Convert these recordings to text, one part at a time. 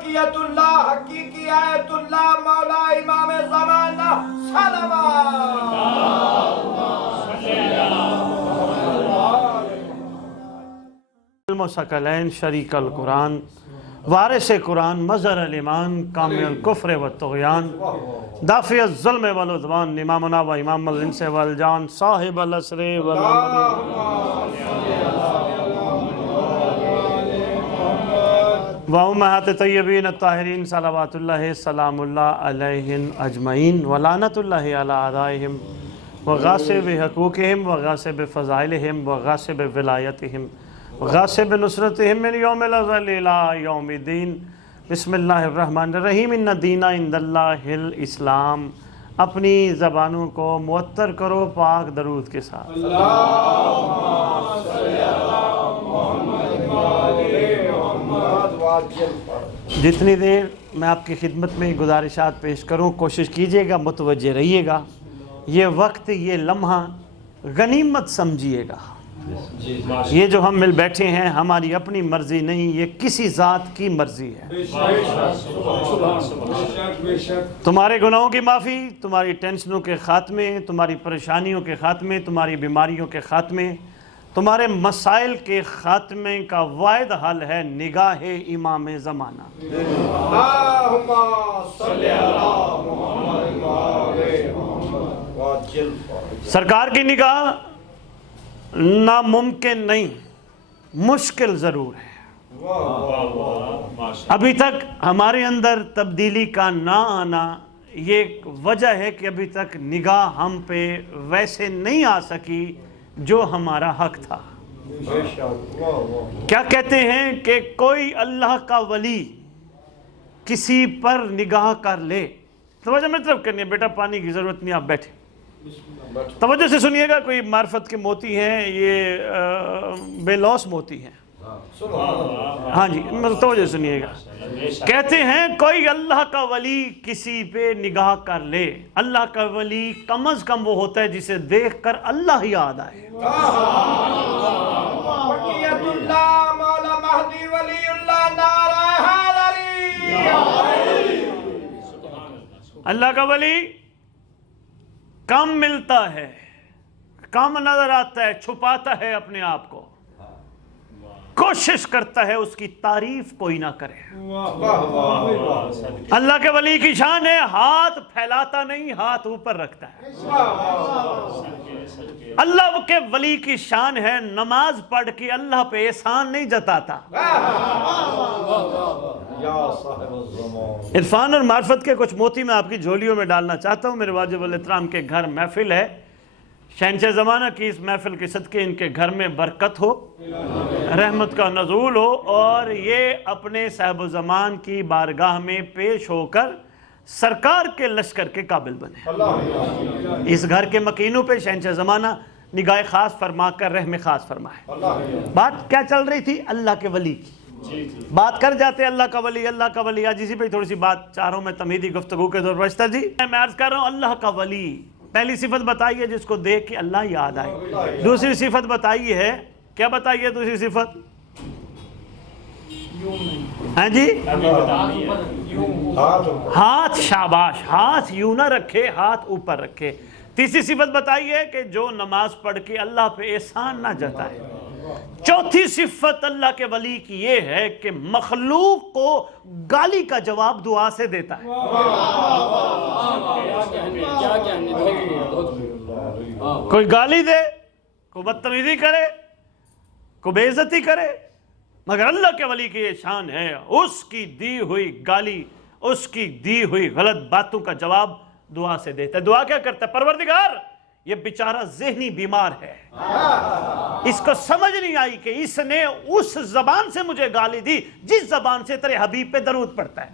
بقیت اللہ حقیقی آیت اللہ مولا امام زمانہ ثقلین شریک القرآن وارث قرآن مظہر الایمان کامل الکفر والطغیان دافع الظلم والعدوان امامنا و امام الانس والجان صاحب العصر و امہات طیبین الطاہرین صلوات اللہ سلام اللہ علیہم اجمعین ولعنت اللہ علی اعدائہم وغاصب حقوقہم وغاصب فضائلہم وغاصب ولایتہم غاصب نصرتہم من یوم الازل الى یوم الدین بسم اللہ الرحمن الرحیم ان الدین عند اللہ الاسلام اپنی زبانوں کو معطر کرو پاک درود کے ساتھ جتنی دیر میں آپ کی خدمت میں گزارشات پیش کروں کوشش کیجئے گا متوجہ رہیے گا یہ وقت یہ لمحہ غنیمت سمجھیے گا یہ جو ہم مل بیٹھے ہیں ہماری اپنی مرضی نہیں یہ کسی ذات کی مرضی ہے تمہارے گناہوں کی معافی تمہاری ٹینشنوں کے خاتمے تمہاری پریشانیوں کے خاتمے تمہاری بیماریوں کے خاتمے تمہارے مسائل کے خاتمے کا واحد حل ہے نگاہ امام زمانہ سرکار کی نگاہ ناممکن نہیں مشکل ضرور ہے ابھی تک ہمارے اندر تبدیلی کا نہ آنا یہ وجہ ہے کہ ابھی تک نگاہ ہم پہ ویسے نہیں آ سکی جو ہمارا حق تھا کیا کہتے ہیں کہ کوئی اللہ کا ولی کسی پر نگاہ کر لے توجہ میں طرف کرنی ہے بیٹا پانی کی ضرورت نہیں آپ بیٹھے توجہ سے سنیے گا کوئی معرفت کے موتی ہیں یہ بے لوس موتی ہیں ہاں جی توجہ سنیے گا کہتے ہیں کوئی اللہ کا ولی کسی پہ نگاہ کر لے اللہ کا ولی کم از کم وہ ہوتا ہے جسے دیکھ کر اللہ ہی یاد آئے بقیت اللہ مولا مہدی ولی اللہ نعرہ حیدری اللہ کا ولی کم ملتا ہے کم نظر آتا ہے چھپاتا ہے اپنے آپ کو کوشش کرتا ہے اس کی تعریف کوئی نہ کرے اللہ کے ولی کی شان ہے ہاتھ پھیلاتا نہیں ہاتھ اوپر رکھتا ہے اللہ کے ولی کی شان ہے نماز پڑھ کے اللہ پہ احسان نہیں جتاتا عرفان اور معرفت کے کچھ موتی میں آپ کی جھولیوں میں ڈالنا چاہتا ہوں میرے واجب الاحترام کے گھر محفل ہے شہنشاہ زمانہ کی اس محفل کے صدقے ان کے گھر میں برکت ہو رحمت کا نزول ہو اور یہ اپنے صاحب زمان کی بارگاہ میں پیش ہو کر سرکار کے لشکر کے قابل بنے اس گھر کے مکینوں پہ شہنشاہ زمانہ نگاہ خاص فرما کر رحم خاص فرمائے بات کیا چل رہی تھی اللہ کے ولی کی بات کر جاتے اللہ کا ولی آج اسی پہ تھوڑی سی بات چاروں میں تمہیدی گفتگو کے دور پر جی میں عرض کر رہا ہوں اللہ کا ولی پہلی صفت بتائیے جس کو دیکھ کے اللہ یاد آئے دوسری صفت بتائیے ہے کیا بتائیے دوسری صفت ہاں جی ہاتھ شاباش ہاتھ یوں نہ رکھے ہاتھ اوپر رکھے تیسری صفت بتائیے کہ جو نماز پڑھ کے اللہ پہ احسان نہ جتائے چوتھی صفت اللہ کے ولی کی یہ ہے کہ مخلوق کو گالی کا جواب دعا سے دیتا ہے کوئی گالی دے کوئی بدتمیزی کرے کوئی بے عزتی کرے مگر اللہ کے ولی کی یہ شان ہے اس کی دی ہوئی گالی اس کی دی ہوئی غلط باتوں کا جواب دعا سے دیتا ہے دعا کیا کرتا ہے پروردگار یہ بیچارہ ذہنی بیمار ہے اس کو سمجھ نہیں آئی کہ اس نے اس زبان سے مجھے گالی دی جس زبان سے تیرے حبیب پہ درود پڑتا ہے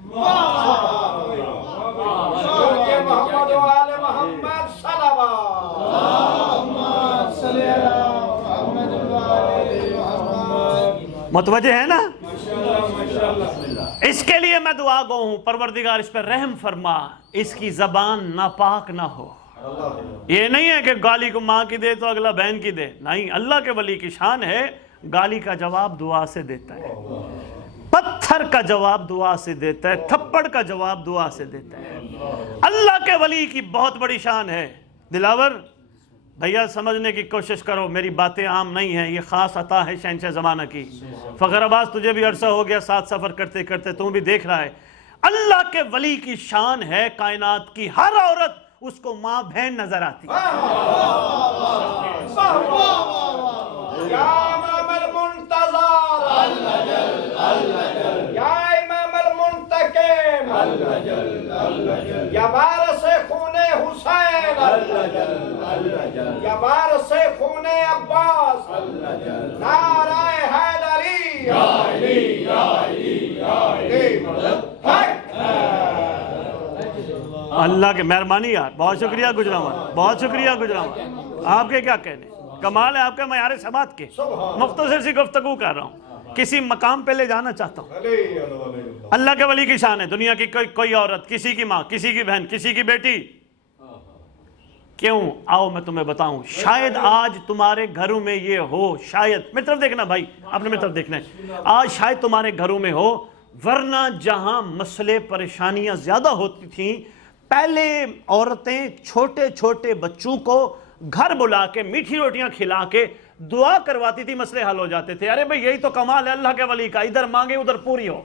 متوجہ ہے نا اس کے لیے میں دعا گو ہوں پروردگار اس پر رحم فرما اس کی زبان ناپاک نہ ہو یہ نہیں ہے کہ گالی کو ماں کی دے تو اگلا بہن کی دے نہیں اللہ کے ولی کی شان ہے گالی کا جواب دعا سے دیتا ہے پتھر کا جواب دعا سے دیتا ہے، تھپڑ کا جواب دعا سے دیتا ہے۔ اللہ کے ولی کی بہت بڑی شان ہے۔ دلاور بھیا سمجھنے کی کوشش کرو، میری باتیں عام نہیں ہیں، یہ خاص عطا ہے شہنشاہ زمانہ کی۔ فخر عباس تجھے بھی عرصہ ہو گیا ساتھ سفر کرتے کرتے، تم بھی دیکھ رہا ہے۔ اللہ کے ولی کی شان ہے کائنات کی ہر عورت اس کو ماں بہن نظر آتی ہے۔ یا امام المنتظر، یا امام المنتقم، یا وارث خون حسین، یا وارث خون عباس، نعرہ حیدری، یا علی یا علی یا علی حق۔ اللہ کے مہربانی یار، بہت شکریہ گجراوان، بہت شکریہ گجراوان۔ آپ کے کیا کہنے، کمال ہے آپ کے معیار سماعت کے۔ مختصر سی گفتگو کر رہا ہوں، کسی مقام پہ لے جانا چاہتا ہوں۔ اللہ کے ولی کی شان ہے، دنیا کی کوئی عورت، کسی کی ماں، کسی کی بہن، کسی کی بیٹی۔ کیوں؟ آؤ میں تمہیں بتاؤں۔ شاید آج تمہارے گھروں میں یہ ہو، شاید میری طرف دیکھنا بھائی، آپ نے میری طرف دیکھنا ہے، آج شاید تمہارے گھروں میں ہو، ورنہ جہاں مسئلے پریشانیاں زیادہ ہوتی تھیں، پہلے عورتیں چھوٹے چھوٹے بچوں کو گھر بلا کے میٹھی روٹیاں کھلا کے دعا کرواتی تھی، مسئلے حل ہو جاتے تھے۔ ارے بھئی یہی تو کمال ہے اللہ کے ولی کا، ادھر مانگے ادھر پوری ہو۔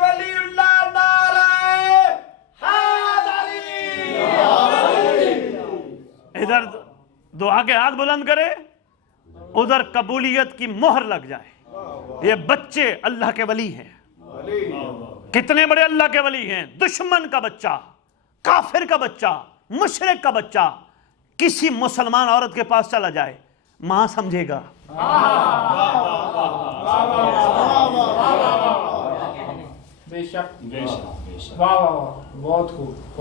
ولی اللہ نعرہ حیدری، ادھر دعا کے ہاتھ بلند کرے، ادھر قبولیت کی مہر لگ جائے۔ یہ بچے اللہ کے ولی ہیں۔ کتنے بڑے اللہ کے ولی ہیں۔ دشمن کا بچہ، کافر کا بچہ، مشرک کا بچہ کسی مسلمان عورت کے پاس چلا جائے، ماں سمجھے گا،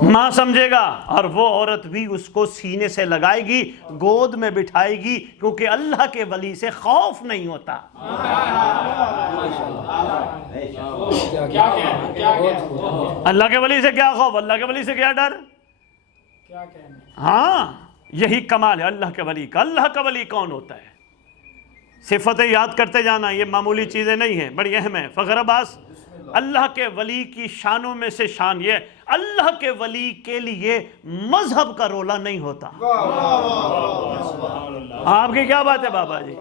ماں سمجھے گا، اور وہ عورت بھی اس کو سینے سے لگائے گی، گود میں بٹھائے گی، کیونکہ اللہ کے ولی سے خوف نہیں ہوتا۔ اللہ کے ولی سے کیا خوف، اللہ کے ولی سے کیا ڈر؟ ہاں یہی کمال ہے اللہ کے ولی کا۔ اللہ کا ولی کون ہوتا ہے؟ صفتیں یاد کرتے جانا، یہ معمولی چیزیں نہیں ہیں، بڑی اہم ہیں۔ فخر عباس، اللہ کے ولی کی شانوں میں سے شان یہ، اللہ کے ولی کے لیے مذہب کا رولا نہیں ہوتا۔ آپ کی کیا بات ہے بابا جی؟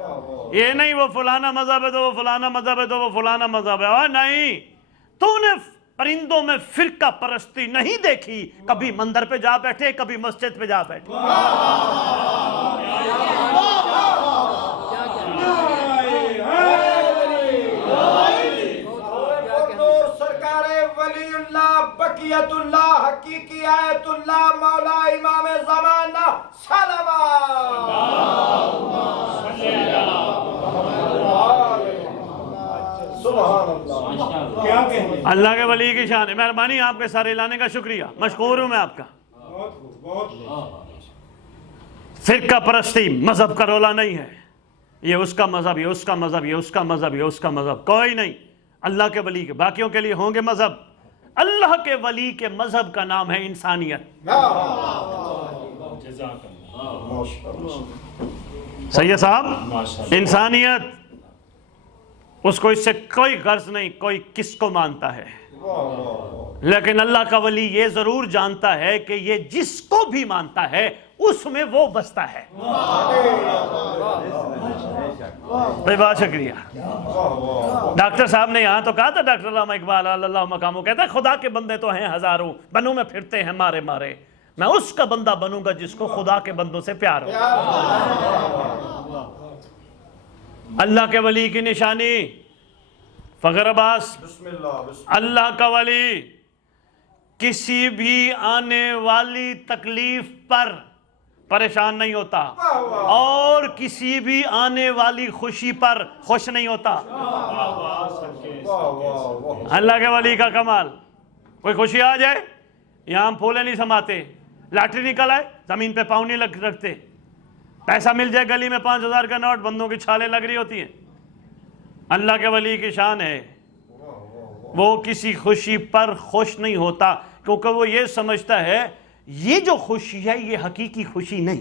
یہ نہیں وہ فلانا مذہب ہے تو وہ فلانا مذہب ہے تو وہ فلانا مذہب ہے، نہیں۔ تو نے پرندوں میں فرقہ پرستی نہیں دیکھی، کبھی مندر پہ جا بیٹھے، کبھی مسجد پہ جا بیٹھے۔ ولی اللہ، بقیت اللہ، حقیقی آیت اللہ، مولا امام زمانہ، صلوات۔ سبحان اللہ۔ اللہ کے ولی کی شان ہے۔ مہربانی، آپ کے سارے لانے کا شکریہ، مشکور ہوں میں آپ کا۔ فرقہ پرستی مذہب کا رولا نہیں ہے، یہ اس کا مذہب، یہ اس کا مذہب، یہ اس کا مذہب، یہ اس کا مذہب، کوئی نہیں۔ اللہ کے ولی کے، باقیوں کے لیے ہوں گے مذہب، اللہ کے ولی کے مذہب کا نام ہے انسانیت۔ صحیح ہے صاحب، انسانیت، اس کو اس سے کوئی غرض نہیں، کوئی کس کو مانتا ہے، لیکن اللہ کا ولی یہ ضرور جانتا ہے کہ یہ جس کو بھی مانتا ہے اس میں وہ بستا ہے۔ بہت شکریہ۔ ڈاکٹر صاحب نے یہاں تو کہا تھا، ڈاکٹر علامہ اقبال اللہ مقامو کہتا ہے، خدا کے بندے تو ہیں ہزاروں، بنوں میں پھرتے ہیں مارے مارے، میں اس کا بندہ بنوں گا جس کو خدا کے بندوں سے پیار ہو۔ اللہ کے ولی کی نشانی، فخر عباس، اللہ کا ولی کسی بھی آنے والی تکلیف پر پریشان نہیں ہوتا، اور کسی بھی آنے والی خوشی پر خوش نہیں ہوتا۔ اللہ کے ولی کا کمال، کوئی خوشی آ جائے، یہاں ہم پھولے نہیں سماتے، لاٹری نکل آئے زمین پہ پاؤں نہیں رکھتے، پیسہ مل جائے گلی میں 5000 کا نوٹ، بندوں کی چھالیں لگ رہی ہوتی ہیں۔ اللہ کے ولی کی شان ہے، وہ کسی خوشی پر خوش نہیں ہوتا، کیونکہ وہ یہ سمجھتا ہے یہ جو خوشی ہے یہ حقیقی خوشی نہیں۔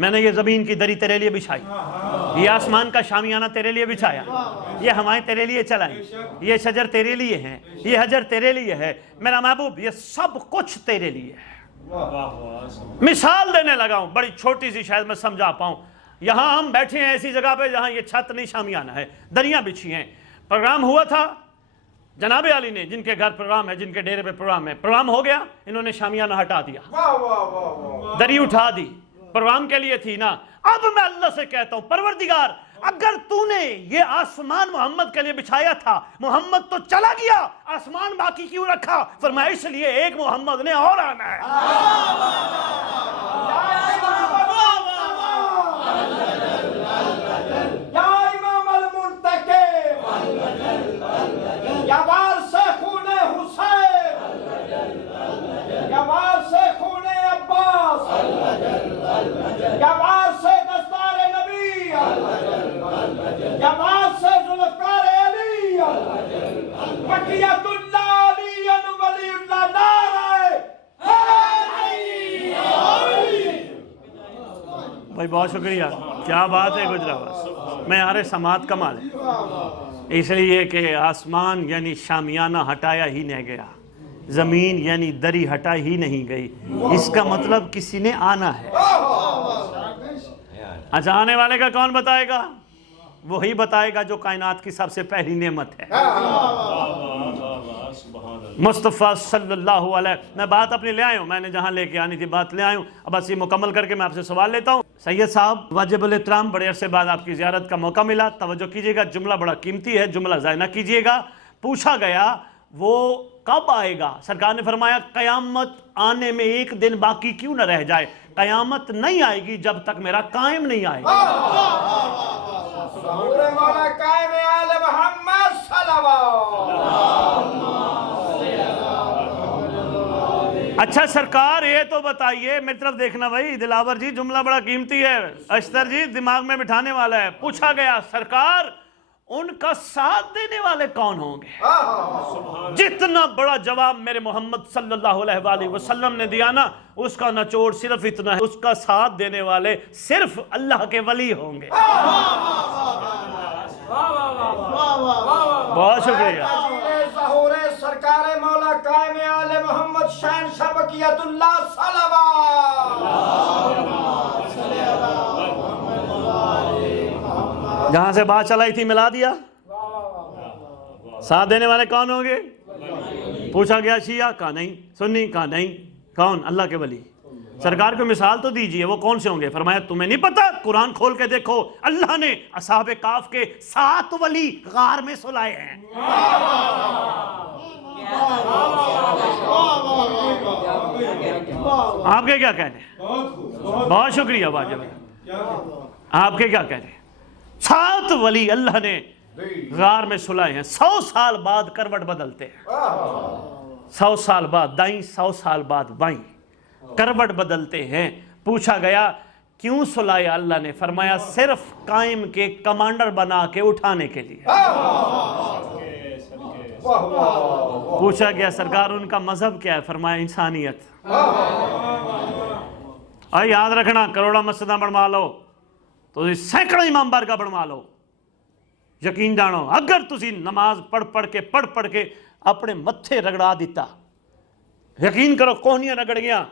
میں نے یہ زمین کی دری تیرے لیے بچھائی، یہ آسمان کا شامیانہ تیرے لیے بچھایا، یہ ہوائیں تیرے لیے چلائیں، یہ شجر تیرے لیے ہیں، یہ حجر تیرے لیے ہے، میرا محبوب یہ سب کچھ تیرے لیے ہے۔ مثال دینے لگا ہوں، بڑی چھوٹی سی، شاید میں سمجھا پاؤں۔ یہاں ہم بیٹھے ہیں ایسی جگہ پہ جہاں یہ چھت نہیں شامیانہ ہے، دریاں بچھی ہیں، پروگرام ہوا تھا جناب علی نے، جن کے گھر پروگرام ہے، جن کے ڈیرے پہ پروگرام ہے، پروگرام ہو گیا، انہوں نے شامیانہ ہٹا دیا، دری اٹھا دی، پروگرام کے لیے تھی نا۔ اب میں اللہ سے کہتا ہوں پروردگار، اگر تو نے یہ آسمان محمد کے لیے بچھایا تھا، محمد تو چلا گیا، آسمان باقی کیوں رکھا؟ فرمایا اس لیے ایک محمد نے اور آنا ہے۔ یا امام المنتقم، یا وارث خون حسین، یا وارث خون عباس، یا وارث دستار نبی، یا وارث ذوالفقار علی، بقیت اللہ علی ولی اللہ، نعرہ بھائی بہت شکریہ، کیا بات ہے گجرا، میں آرے سماعت کمال ہے، اس لیے کہ آسمان یعنی شامیانہ ہٹایا ہی نہیں گیا، زمین یعنی دری ہٹا ہی نہیں گئی، اس کا مطلب کسی نے آنا ہے۔ اچھا آنے والے کا کون بتائے گا؟ وہی بتائے گا جو کائنات کی سب سے پہلی نعمت ہے، مصطفیٰ صلی اللہ علیہ۔ میں بات اپنی لے آئے ہوں، میں نے جہاں لے کے آنی تھی بات لے آئے ہوں، اب بس یہ مکمل کر کے میں آپ سے سوال لیتا ہوں۔ سید صاحب واجب الاحترام، بڑے عرصے بعد آپ کی زیارت کا موقع ملا، توجہ کیجئے گا، جملہ بڑا قیمتی ہے، جملہ ضائع نہ کیجئے گا۔ پوچھا گیا وہ کب آئے گا؟ سرکار نے فرمایا قیامت آنے میں ایک دن باقی کیوں نہ رہ جائے، قیامت نہیں آئے گی جب تک میرا قائم نہیں آئے گا۔ ظہور مولا قائم آل محمد صلوات۔ اچھا سرکار یہ تو بتائیے، میری طرف دیکھنا بھائی، دلاور جی جملہ بڑا قیمتی ہے، اشتر جی دماغ میں بٹھانے والا ہے۔ پوچھا گیا سرکار ان کا ساتھ دینے والے کون ہوں گے؟ جتنا بڑا جواب میرے محمد صلی اللہ علیہ وآلہ وسلم نے دیا نا، اس کا نچوڑ صرف اتنا ہے، اس کا ساتھ دینے والے صرف اللہ کے ولی ہوں گے۔ بہت شکریہ۔ ظہور سرکار مولا قائم آل محمد شہنشاہ بقیت اللہ صلوات۔ جہاں سے بات چلائی تھی ملا دیا۔ ساتھ دینے والے کون ہوں گے؟ پوچھا گیا شیعہ، کہا نہیں، سنی، کہا نہیں، کون؟ اللہ کے ولی۔ سرکار کو مثال تو دیجئے، وہ کون سے ہوں گے؟ فرمایا تمہیں نہیں پتا؟ قرآن کھول کے دیکھو، اللہ نے اصحاب کہف کے 7 ولی غار میں سلائے ہیں۔ آپ کے کیا کہنے ہیں؟ بہت شکریہ واجب، آپ کے کیا کہنے ہیں؟ 7 ولی اللہ نے غار میں سلائے ہیں، 100 سال بعد کروٹ بدلتے ہیں، 100 سال بعد دائیں، 100 سال بعد بائیں، کروٹ بدلتے ہیں۔ پوچھا گیا کیوں سلایا اللہ نے؟ فرمایا صرف قائم کے کمانڈر بنا کے اٹھانے کے لیے۔ پوچھا گیا سرکار ان کا مذہب کیا ہے؟ فرمایا انسانیت۔ اور یاد رکھنا کروڑا مسجدہ بنوا لو تو سینکڑا امام بارگاہ بنوا لو، یقین جانو اگر تسی نماز پڑھ کے اپنے متھے رگڑا دیتا، یقین کرو کوہنیاں رگڑ گیا،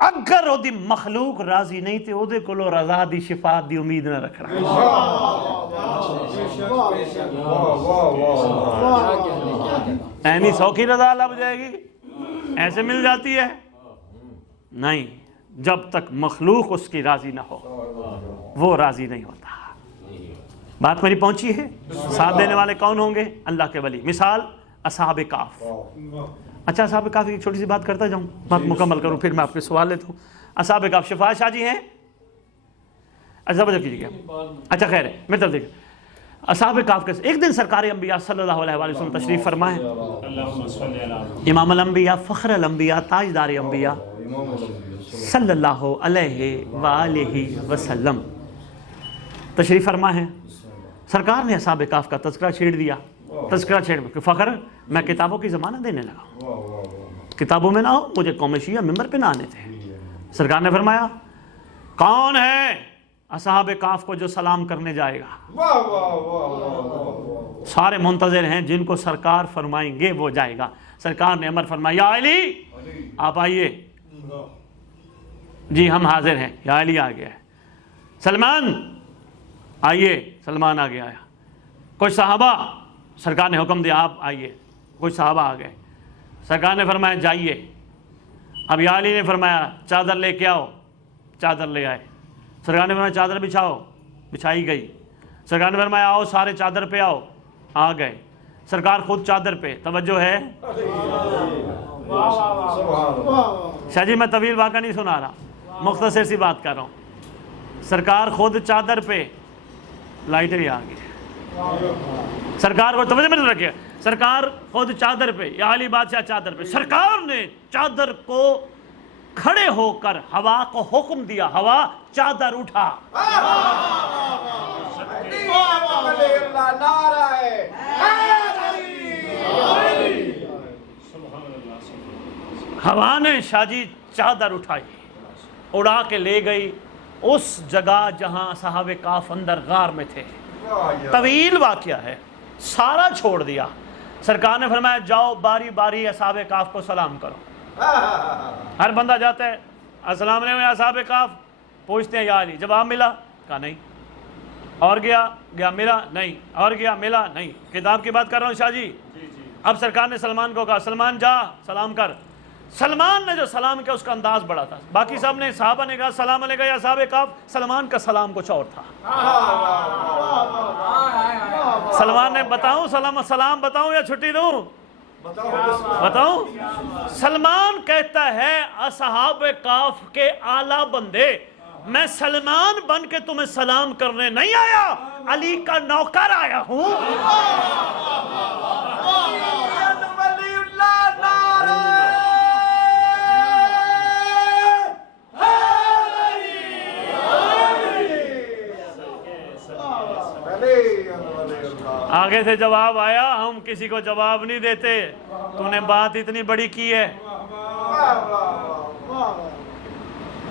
اگر وہ دی مخلوق راضی نہیں تے وہ دے کولو رضا دی شفاعت دی امید نہ رکھنا۔ اینی سوکھی رضا لب جائے گی، ایسے مل جاتی ہے؟ نہیں، جب تک مخلوق اس کی راضی نہ ہو وہ راضی نہیں ہوتا۔ بات میری پہنچی ہے؟ ساتھ دینے والے کون ہوں گے؟ اللہ کے ولی۔ مثال اصحاب کہف۔ اچھا اصحاب کہف کی ایک چھوٹی سی بات کرتا جاؤں، بات مکمل کروں پھر میں آپ کے سوال لیتا ہوں۔ اصحاب کہف شفاعت شاہ جی ہیں؟ اچھا توجہ کیجیے گا، اچھا خیر ہے میری طرف دیکھیں۔ اصحاب کہف کے ایک دن سرکار انبیاء صلی اللہ علیہ وآلہ وسلم تشریف فرمائے، امام الانبیاء، فخر الانبیاء، تاجدار انبیاء صلی اللہ علیہ وآلہ وسلم تشریف فرما ہے۔ سرکار نے اصحاب کہف کا تذکرہ چھیڑ دیا، تذکرہ چھیڑ کہ فخر میں کتابوں کی ضمانت دینے لگا، کتابوں میں نہ ہو، مجھے قوم شیعہ ممبر پہ نہ آنے تھے۔ سرکار نے فرمایا کون ہے اصحاب کہف کو جو سلام کرنے جائے گا؟ واہ واہ واہ واہ، سارے منتظر ہیں، جن کو سرکار فرمائیں گے وہ جائے گا۔ سرکار نے امر فرمایا یا علی آپ آئیے، جی ہم حاضر ہیں، یا علی آ گیا ہے۔ سلمان آئیے، سلمان آ گیا ہے۔ کچھ صحابہ، سرکار نے حکم دیا آپ آئیے، کچھ صحابہ آ گئے۔ سرکار نے فرمایا جائیے۔ اب یا علی نے فرمایا چادر لے کے آؤ، چادر لے آئے۔ سرکار نے فرمایا چادر بچھاؤ، بچھائی گئی۔ سرکار نے فرمایا آؤ سارے چادر پہ آؤ، آ گئے۔ سرکار خود چادر پہ، توجہ ہے شاہ جی، میں طویل واقعہ نہیں سنا رہا، مختصر سی بات کر رہا ہوں۔ سرکار خود چادر پہ، لائٹر ہی آ گئی۔ سرکار کو توجہ میں رکھے، سرکار خود چادر پہ، یا علی بادشاہ چادر پہ۔ سرکار نے چادر کو کھڑے ہو کر ہوا کو حکم دیا، ہوا چادر اٹھا۔ ہوا نے شاہ جی چادر اٹھائی، اڑا کے لے گئی اس جگہ جہاں صحابہ کہف اندر غار میں تھے۔ طویل واقعہ ہے، سارا چھوڑ دیا۔ سرکار نے فرمایا جاؤ باری باری اصحاب کہف کو سلام کرو۔ ہر بندہ جاتا ہے السلام علیکم اصحاب کہف، پوچھتے ہیں یا علی، جواب ملا؟ کہا نہیں۔ اور گیا ملا؟ نہیں۔ اور گیا ملا؟ نہیں۔ کتاب کی بات کر رہا ہوں شاہ جی۔ اب سرکار نے سلمان کو کہا سلمان جا سلام کر۔ سلمان نے جو سلام کیا اس کا انداز بڑا تھا۔ باقی سب نے، صحابہ نے کہا سلام علیکم یا اصحاب کہف، سلمان کا سلام کچھ اور تھا۔ سلمان نے بتاؤں سلام بتاؤں یا چھٹی دوں؟ بتاؤں؟ سلمان کہتا ہے اصحاب کہف کے اعلیٰ بندے، میں سلمان بن کے تمہیں سلام کرنے نہیں آیا، علی کا نوکر آیا ہوں۔ آگے سے جواب آیا، ہم کسی کو جواب نہیں دیتے، تو نے بات اتنی بڑی کی ہے۔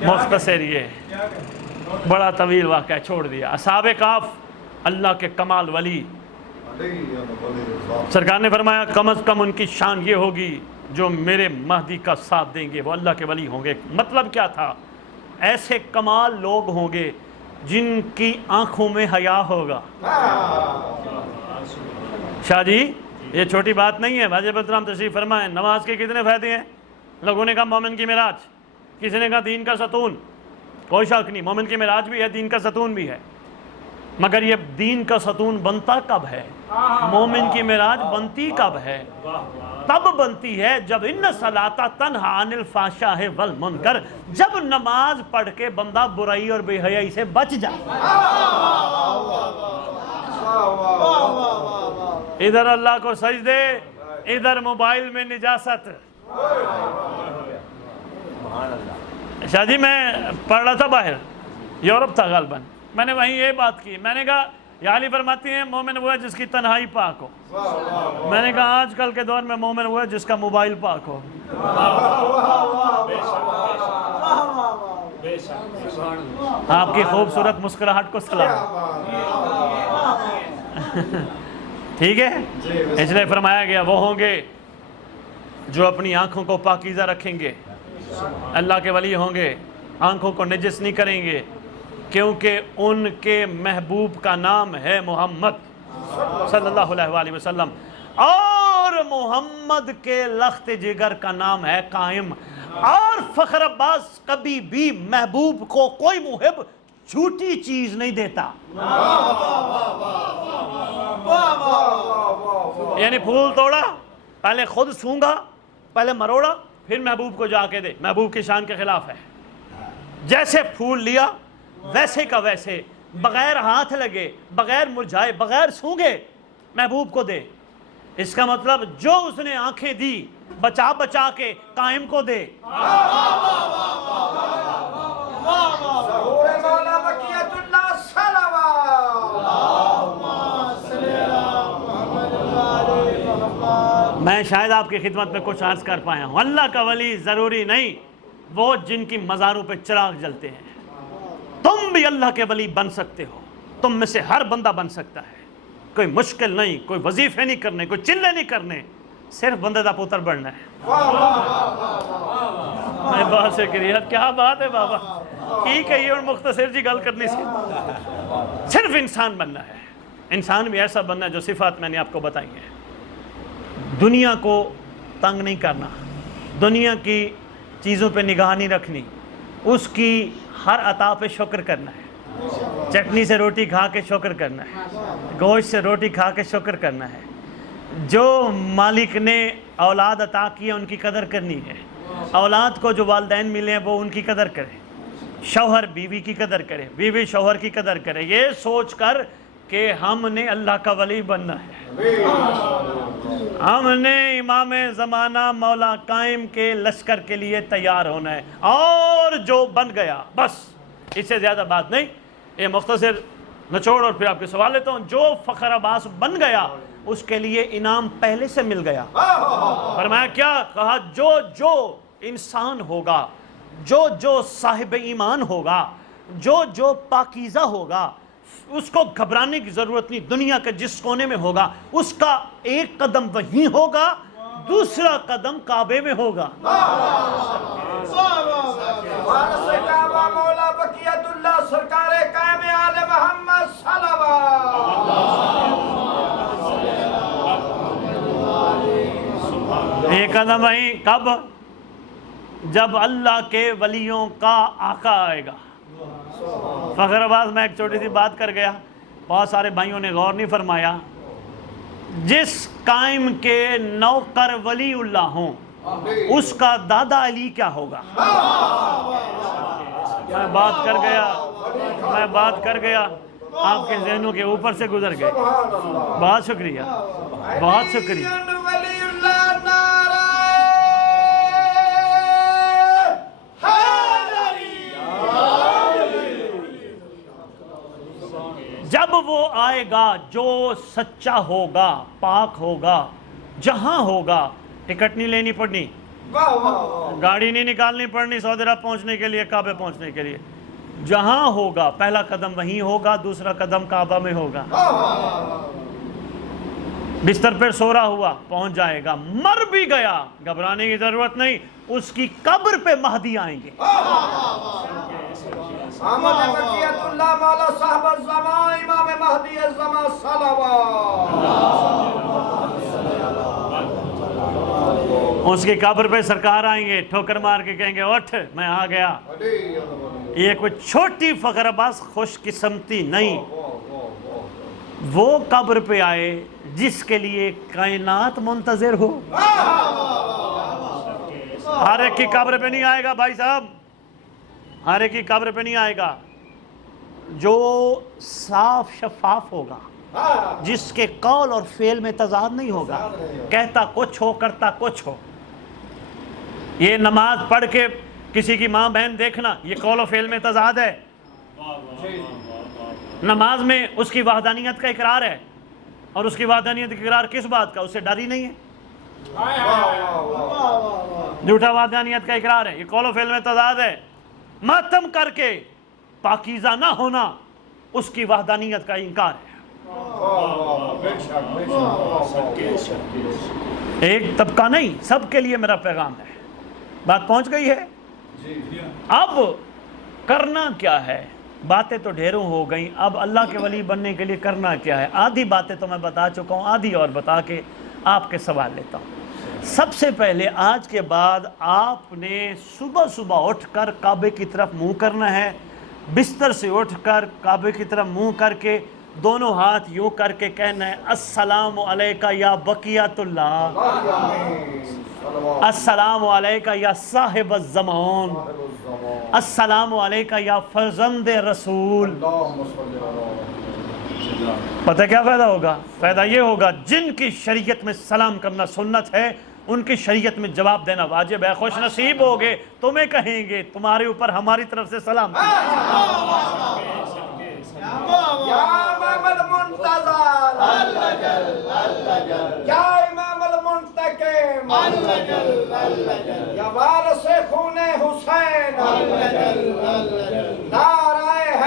مختصر یہ بڑا طویل واقعہ چھوڑ دیا۔ اصحاب کہف اللہ کے کمال ولی، سرکار نے فرمایا کم از کم ان کی شان یہ ہوگی جو میرے مہدی کا ساتھ دیں گے وہ اللہ کے ولی ہوں گے۔ مطلب کیا تھا؟ ایسے کمال لوگ ہوں گے جن کی آنکھوں میں حیا ہوگا۔ شاہ جی یہ چھوٹی بات نہیں ہے، واجب احترام تشریف فرمائیں۔ نماز کے کتنے فائدے ہیں؟ لوگوں نے کہا مومن کی معراج، کسی نے کہا دین کا ستون، کوئی شک نہیں، مومن کی معراج بھی ہے، دین کا ستون بھی ہے، مگر یہ دین کا ستون بنتا کب ہے؟ مومن کی معراج بنتی کب ہے؟ تب بنتی ہے جب ان صلاۃ تنہا عن الفحشاء والمنکر، جب نماز پڑھ کے بندہ برائی اور بے حیائی سے بچ جائے۔ ادھر اللہ کو سجدے، ادھر موبائل میں نجاست۔ شاہ جی میں پڑھ رہا تھا باہر، یورپ تھا غالباً، میں نے وہیں یہ بات کی، میں نے کہا یا علی فرماتی ہیں مومن وہ ہے جس کی تنہائی پاک ہو۔ میں نے کہا آج کل کے دور میں مومن وہ ہے جس کا موبائل پاک ہو۔ آپ کی خوبصورت مسکراہٹ کو سلام۔ ٹھیک ہے، اس لیے فرمایا گیا وہ ہوں گے جو اپنی آنکھوں کو پاکیزہ رکھیں گے، اللہ کے ولی ہوں گے، آنکھوں کو نجس نہیں کریں گے، کیونکہ ان کے محبوب کا نام ہے محمد صلی اللہ علیہ وآلہ وسلم، اور محمد کے لخت جگر کا نام ہے قائم۔ اور فخر عباس کبھی بھی محبوب کو کوئی محب جھوٹی چیز نہیں دیتا، یعنی پھول توڑا پہلے خود سونگا، پہلے مروڑا پھر محبوب کو جا کے دے، محبوب کی شان کے خلاف ہے۔ جیسے پھول لیا ویسے کا ویسے، بغیر ہاتھ لگے، بغیر مرجھائے، بغیر سونگے محبوب کو دے۔ اس کا مطلب جو اس نے آنکھیں دی بچا بچا کے قائم کو دے۔ میں شاید آپ کی خدمت میں کچھ عرض کر پایا ہوں۔ اللہ کا ولی ضروری نہیں وہ جن کی مزاروں پہ چراغ جلتے ہیں، تم بھی اللہ کے ولی بن سکتے ہو، تم میں سے ہر بندہ بن سکتا ہے، کوئی مشکل نہیں، کوئی وظیفے نہیں کرنے، کوئی چلے نہیں کرنے، صرف بندے دا پتر بننا ہے۔ میں بہت شکریہ، کیا بات ہے بابا، ٹھیک ہے، یہ اور مختصر جی گل کرنی سی، صرف انسان بننا ہے۔ انسان بھی ایسا بننا ہے جو صفات میں نے آپ کو بتائی ہیں۔ دنیا کو تنگ نہیں کرنا، دنیا کی چیزوں پہ نگاہ نہیں رکھنی، اس کی ہر عطا پہ شکر کرنا ہے۔ چٹنی سے روٹی کھا کے شکر کرنا ہے، گوشت سے روٹی کھا کے شکر کرنا ہے۔ جو مالک نے اولاد عطا کی ہے ان کی قدر کرنی ہے، اولاد کو جو والدین ملے ہیں وہ ان کی قدر کرے، شوہر بیوی کی قدر کرے، بیوی شوہر کی قدر کرے، یہ سوچ کر کہ ہم نے اللہ کا ولی بننا ہے، ہم نے امام زمانہ مولا قائم کے لشکر کے لیے تیار ہونا ہے، اور جو بن گیا بس، اس سے زیادہ بات نہیں۔ یہ مختصر نچوڑ اور پھر آپ کے سوال لیتا ہوں۔ جو فخر عباس بن گیا اس کے لیے انعام پہلے سے مل گیا۔ فرمایا کیا؟ کہا جو جو انسان ہوگا، جو جو صاحب ایمان ہوگا، جو جو پاکیزہ ہوگا، اس کو گھبرانے کی ضرورت نہیں، دنیا کے جس کونے میں ہوگا اس کا ایک قدم وہیں ہوگا، دوسرا قدم کعبے میں ہوگا۔ وارث کعبہ مولا بقیت اللہ سرکار قائم آل محمد صلوات۔ ایک قدم وہیں کب؟ جب اللہ کے ولیوں کا آقا آئے گا۔ فخر عباس میں ایک چھوٹی سی بات کر گیا، بہت سارے بھائیوں نے غور نہیں فرمایا۔ جس قائم کے نوکر ولی اللہ ہوں اس کا دادا علی کیا ہوگا؟ میں بات کر گیا، آپ کے ذہنوں کے اوپر سے گزر گئے۔ بہت شکریہ، بہت شکریہ۔ ولی اللہ نعرہ جب وہ آئے گا جو سچا ہوگا، پاک ہوگا، جہاں ہوگا ٹکٹ نہیں لینی پڑنی، گاڑی نہیں نکالنی پڑنی سعودی عرب پہنچنے کے لیے، کعبے پہنچنے کے لیے، جہاں ہوگا پہلا قدم وہیں ہوگا، دوسرا قدم کعبہ میں ہوگا۔ بستر پر سو رہا ہوا پہنچ جائے گا، مر بھی گیا گھبرانے کی ضرورت نہیں، اس کی قبر پہ مہدی آئیں گے۔ احمد بقیت اللہ مولا صاحب الزمان امام مہدی الزمان صلوات۔ اس کی قبر پہ سرکار آئیں گے، ٹھوکر مار کے کہیں گے اٹھ میں آ گیا۔ یہ کوئی چھوٹی فخر عباس خوش قسمتی نہیں، وہ قبر پہ آئے جس کے لیے کائنات منتظر ہو۔ ہر ایک کی قبر پہ نہیں آئے گا بھائی صاحب، ہر ایک کی قبر پہ نہیں آئے گا، جو صاف شفاف ہوگا، جس کے قول اور فعل میں تضاد نہیں ہوگا، کہتا کچھ ہو کرتا کچھ ہو۔ یہ نماز پڑھ کے کسی کی ماں بہن دیکھنا، یہ قول و فعل میں تضاد ہے۔ نماز میں اس کی وحدانیت کا اقرار ہے، اور اس کی وحدانیت کا اقرار کس بات کا؟ اس سے ڈر ہی نہیں ہے، جھوٹا وحدانیت کا اقرار ہے، یہ قول و فعل میں تضاد ہے۔ ماتم کر کے پاکیزہ نہ ہونا اس کی وحدانیت کا انکار ہے۔ ایک طبقہ نہیں، سب کے لیے میرا پیغام ہے۔ بات پہنچ گئی ہے؟ اب کرنا کیا ہے؟ باتیں تو ڈھیروں ہو گئیں، اب اللہ کے ولی بننے کے لیے کرنا کیا ہے؟ آدھی باتیں تو میں بتا چکا ہوں، آدھی اور بتا کے آپ کے سوال لیتا ہوں۔ سب سے پہلے آج کے بعد آپ نے صبح صبح اٹھ کر کعبے کی طرف منہ کرنا ہے، بستر سے اٹھ کر کعبے کی طرف منہ کر کے دونوں ہاتھ یوں کر کے کہنا ہے السلام علیکہ یا بقیت اللہ، السلام علیکہ یا صاحب الزمان، السلام علیکہ یا فرزند رسول۔ پتہ کیا فائدہ ہوگا؟ فائدہ یہ ہوگا جن کی شریعت میں سلام کرنا سنت ہے ان کی شریعت میں جواب دینا واجب ہے۔ خوش نصیب ہوگے، تمہیں کہیں گے تمہارے اوپر ہماری طرف سے سلام۔ یا امام المنتظر یا امام المنتقم یا وارث خون حسین، نعرہ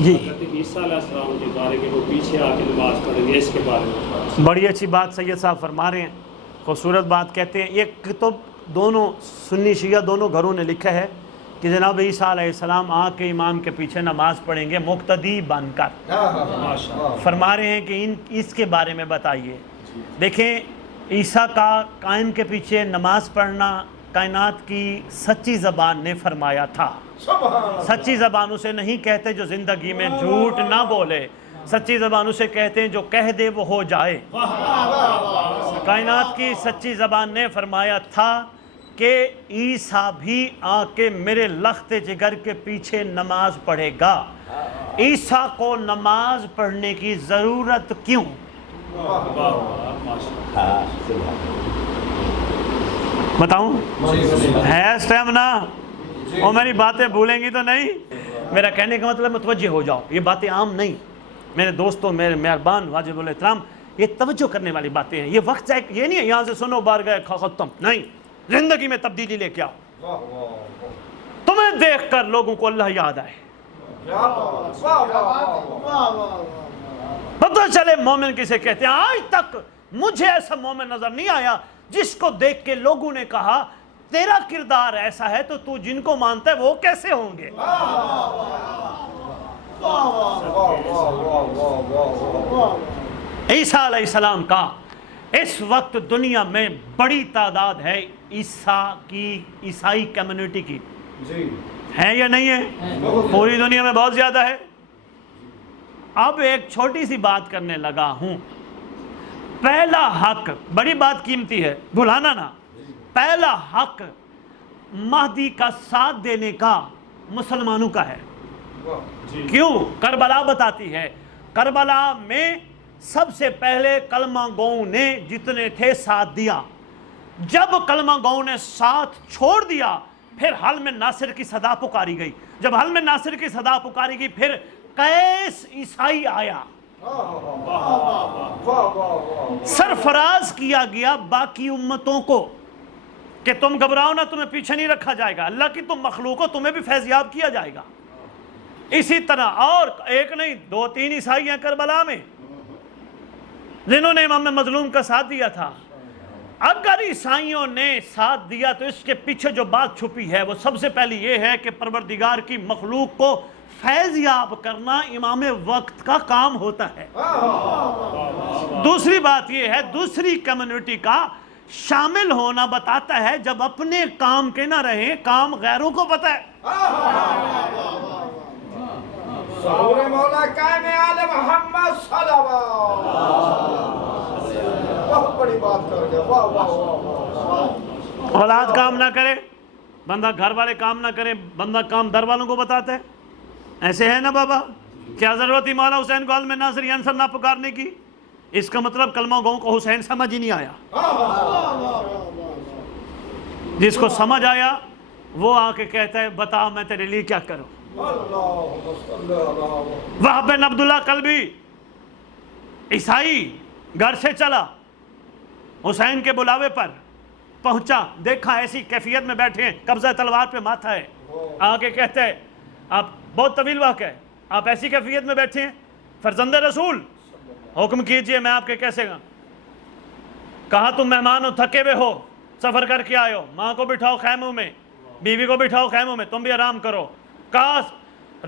جی حضرت عیسیٰ علیہ السلام کے بارے میں وہ پیچھے آ کے نماز پڑھیں گے، اس کے بارے میں بڑی اچھی بات سید صاحب فرما رہے ہیں، خوبصورت بات کہتے ہیں. یہ تو دونوں سنی شیعہ دونوں گھروں نے لکھا ہے کہ جناب عیسیٰ علیہ السلام آ کے امام کے پیچھے نماز پڑھیں گے مقتدی بن کر. فرما رہے ہیں کہ اس کے بارے میں بتائیے. دیکھیں عیسیٰ کا قائم کے پیچھے نماز پڑھنا کائنات کی سچی زبان نے فرمایا تھا. سچی زبان اسے نہیں کہتے جو زندگی میں جھوٹ نہ بولے، سچی زبان اسے کہتے ہیں جو کہہ دے وہ ہو جائے. کائنات کی سچی زبان نے فرمایا تھا کہ عیسیٰ بھی آ کے میرے لخت جگر کے پیچھے نماز پڑھے گا. عیسیٰ کو نماز پڑھنے کی ضرورت کیوں؟ بتاؤں ہے اس ٹائم نا، اور میری باتیں بھولیں گی تو نہیں. میرا کہنے کا مطلب متوجہ ہو جاؤ، یہ باتیں عام نہیں. میرے دوستوں، میرے مہربان واجب الاحترام، یہ توجہ کرنے والی باتیں ہیں. یہ وقت چاہے یہ نہیں ہے یہاں سے سنو بار گئے ختم، نہیں. زندگی میں تبدیلی لے کے آؤ. تمہیں دیکھ کر لوگوں کو اللہ یاد آئے، پتہ چلے مومن کسے کہتے ہیں. آج تک مجھے ایسا مومن نظر نہیں آیا جس کو دیکھ کے لوگوں نے کہا تیرا کردار ایسا ہے تو جن کو مانتا ہے وہ کیسے ہوں گے. عیسیٰ علیہ السلام کا اس وقت دنیا میں بڑی تعداد ہے عیسائی کمیونٹی کی، ہے یا نہیں ہے؟ پوری دنیا میں بہت زیادہ ہے. اب ایک چھوٹی سی بات کرنے لگا ہوں. پہلا حق، بڑی بات قیمتی ہے بھلانا نا، پہلا حق مہدی کا ساتھ دینے کا مسلمانوں کا ہے. کیوں؟ کربلا بتاتی ہے. کربلا میں سب سے پہلے کلمہ گوؤں نے جتنے تھے ساتھ دیا. جب کلمہ گوؤں نے ساتھ چھوڑ دیا پھر حلم ناصر کی صدا پکاری گئی. جب حلم ناصر کی صدا پکاری گئی پھر قیس عیسائی آیا. سرفراز کیا گیا باقی امتوں کو کہ تم گھبراؤ نہ، تمہیں پیچھے نہیں رکھا جائے گا، اللہ کی تم مخلوق ہو، تمہیں بھی فیضیاب کیا جائے گا. اسی طرح اور ایک نہیں 2-3 عیسائی ہیں کربلا میں جنہوں نے امام مظلوم کا ساتھ دیا تھا. اگر عیسائیوں نے ساتھ دیا تو اس کے پیچھے جو بات چھپی ہے وہ سب سے پہلی یہ ہے کہ پروردگار کی مخلوق کو فیضیاب کرنا امام وقت کا کام ہوتا ہے. دوسری بات یہ ہے، دوسری کمیونٹی کا شامل ہونا بتاتا ہے جب اپنے کام کے نہ رہیں، کام غیروں کو پتہ ہے. ظہور مولا قائم آل محمد صلی اللہ، بہت بڑی بات کر گیا. واہ واہ واہ. اولاد کام نہ کرے، بندہ گھر والے کام نہ کریں، بندہ کام در والوں کو بتاتا ہے. ایسے ہے نا بابا؟ کیا ضرورت تھی مولا حسین کو حلم ناصر انصر نہ پکارنے کی؟ اس کا مطلب کلمہ گوں کو حسین سمجھ ہی نہیں آیا. جس کو سمجھ آیا وہ آ کے کہتا ہے بتا میں تیرے لیے کیا کروں. وہب بن عبداللہ قلبی عیسائی گھر سے چلا، حسین کے بلاوے پر پہنچا، دیکھا ایسی کیفیت میں بیٹھے ہیں، قبضہ تلوار پہ ماتھا ہے. آگے کہتے ہیں آپ بہت طویل واقعہ ہے، آپ ایسی کیفیت میں بیٹھے ہیں، فرزند رسول حکم کیجئے میں آپ کے کیسے گا. کہا تم مہمان ہو، تھکے ہوئے ہو، سفر کر کے آئے ہو، ماں کو بٹھاؤ خیموں میں، بیوی کو بٹھاؤ خیموں میں، تم بھی آرام کرو. کہا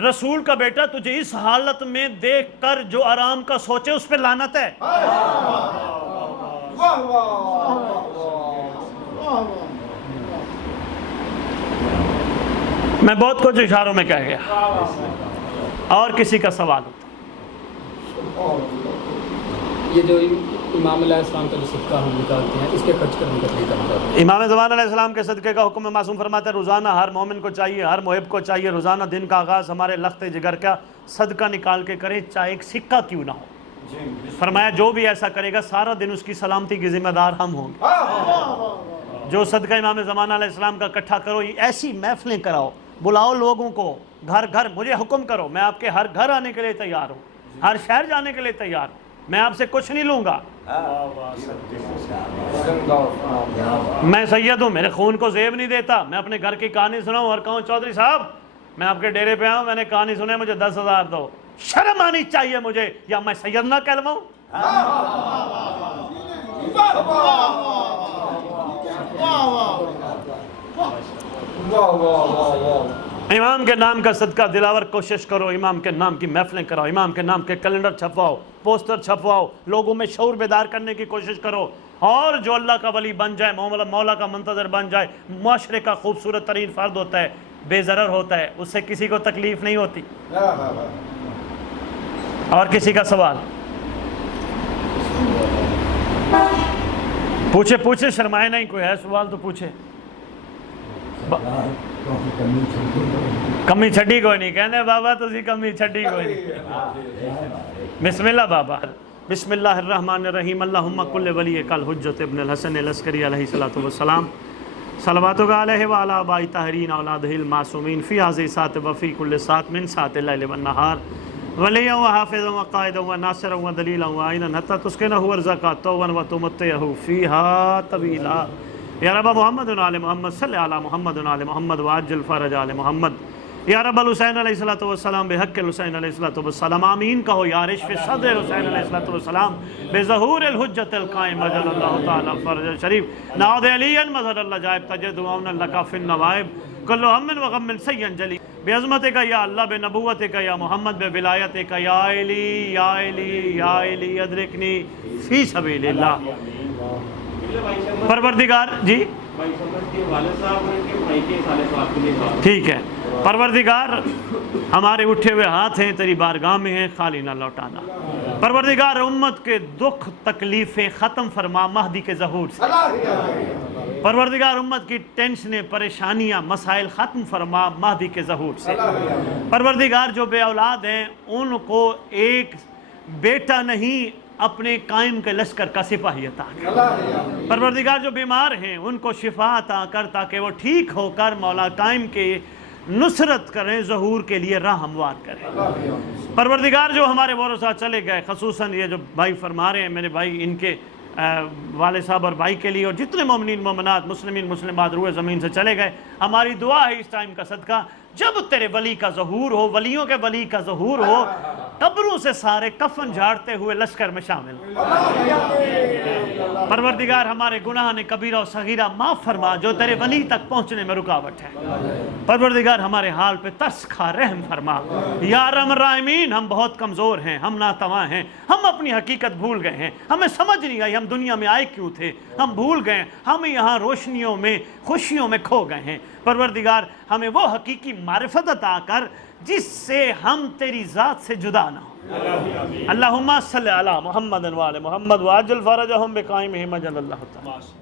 رسول کا بیٹا تجھے اس حالت میں دیکھ کر جو آرام کا سوچے اس پہ لعنت ہے. میں بہت کچھ اشاروں میں کہہ گیا، اور کسی کا سوال ہوتا؟ یہ جو امام علیہ السلام کا جو صدقہ ہم نکالتے ہیں اس کے خرچ کرنے کا طریقہ بتاتے امام زمان علیہ السلام کے صدقے کا حکم معصوم فرماتا ہے روزانہ ہر مومن کو چاہیے، ہر محب کو چاہیے روزانہ دن کا آغاز ہمارے لخت جگر کا صدقہ نکال کے کرے، چاہے ایک سکہ کیوں نہ ہو. فرمایا جو بھی ایسا کرے گا سارا دن اس کی سلامتی کی ذمہ دار ہم ہوں گے. جو صدقہ امام زمان علیہ السلام کا اکٹھا کرو، ایسی محفلیں کراؤ، بلاؤ لوگوں کو گھر گھر، مجھے حکم کرو، میں آپ کے ہر گھر آنے کے لیے تیار ہوں، ہر شہر جانے کے لیے تیار ہوں، میں آپ سے کچھ نہیں لوں گا. میں سید ہوں، میرے خون کو زیب نہیں دیتا. میں اپنے گھر کی کہانی سناؤں اور کہوں چودھری صاحب میں آپ کے ڈیرے پہ آؤں، میں نے کہانی سنے، مجھے 10,000 دو. شرم آنی چاہیے مجھے، یا میں سیدنا کہلواؤں؟ امام کے نام کا صدقہ دلاور کوشش کرو، امام کے نام کی محفلیں کراؤ، امام کے نام کے کیلنڈر چھپواؤ، پوسٹر چھپواؤ، لوگوں میں شعور بیدار کرنے کی کوشش کرو، اور جو اللہ کا ولی بن جائے، مولا کا منتظر بن جائے، معاشرے کا خوبصورت ترین فرد ہوتا ہے، بے ضرر ہوتا ہے، اس سے کسی کو تکلیف نہیں ہوتی۔ اور کسی کا سوال؟ پوچھے شرمائے نہیں، کوئی ہے سوال تو پوچھے۔ کمی چھڈی کوئی نہیں، کہنے بابا تسی کمی چھڈی کوئی نہیں۔ بسم اللہ بابا۔ بسم اللہ الرحمن الرحیم۔ اللہم کل ولی کل حجت ابن الحسن العسکری علیہ السلام صلواتک علیہ وعلی آبائی طاہرین اولادہ المعصومین فی ہذہ ساعۃ وفی کل ساعۃ من ساعۃ اللیل والنہار ولیہ وحافظا وقائدا وناصرا ودلیلا وعینا حتی تسکنہ ورزقا طوعا وتمتعہ فیہا طویلا۔ یا رب محمد علی محمد صلی علی محمد علی محمد وعجل فرج علی محمد۔ یا رب الحسین علیہ السلام بحق الحسین علیہ السلام آمین کہو۔ یا رشف صدر حسین علیہ السلام بظہور الحجت القائم مجل اللہ تعالی فرج شریف نعوذ علی مظہر اللہ جائب تجد وعون لکا فی النوائب کل ہم وغم سین جلی بعظمتک یا اللہ بنبوتک یا محمد بولایتک یا علی یا علی یا علی ادرکنی فی سبیل اللہ۔ پروردگار جی ٹھیک ہے، پروردگار ہمارے اٹھے ہوئے ہاتھ ہیں تیری بارگاہ میں ہیں، خالی نہ لوٹانا۔ پروردگار امت کے دکھ تکلیفیں ختم فرما مہدی کے ظہور سے۔ پروردگار امت کی ٹینشنیں پریشانیاں مسائل ختم فرما مہدی کے ظہور سے۔ پروردگار جو بے اولاد ہیں ان کو ایک بیٹا نہیں اپنے قائم کے لشکر کا سپاہی عطا کر۔ پروردگار جو بیمار ہیں ان کو شفا عطا کر تاکہ وہ ٹھیک ہو کر مولا قائم کے نصرت کریں، ظہور کے لیے راہ ہموار کریں۔ پروردگار جو ہمارے ورثاء چلے گئے، خصوصاً یہ جو بھائی فرما رہے ہیں میرے بھائی، ان کے والد صاحب اور بھائی کے لیے، اور جتنے مومنین مومنات مسلمین مسلمات روئے زمین سے چلے گئے، ہماری دعا ہے اس ٹائم کا صدقہ جب تیرے ولی کا ظہور ہو، ولیوں کے ولی کا ظہور ہو، قبروں سے سارے کفن جھاڑتے ہوئے لشکر میں شامل ہو۔ پروردگار ہمارے گناہ نے کبیرہ و صغیرہ معاف فرما جو تیرے ولی تک پہنچنے میں رکاوٹ ہے۔ پروردگار ہمارے حال پہ ترس کھا، رحم فرما۔ یا ارحم الراحمین، ہم بہت کمزور ہیں، ہم ناتواں ہیں، ہم اپنی حقیقت بھول گئے ہیں، ہمیں سمجھ نہیں آئی ہم دنیا میں آئے کیوں تھے، ہم بھول گئے، ہم یہاں روشنیوں میں خوشیوں میں کھو گئے ہیں۔ پروردگار ہمیں وہ حقیقی معرفت عطا کر جس سے ہم تیری ذات سے جدا نہ ہوں۔ اللہم صلی علی محمد وعلی محمد وعجل فرجہم بقائمہم اجل اللہ تعالی۔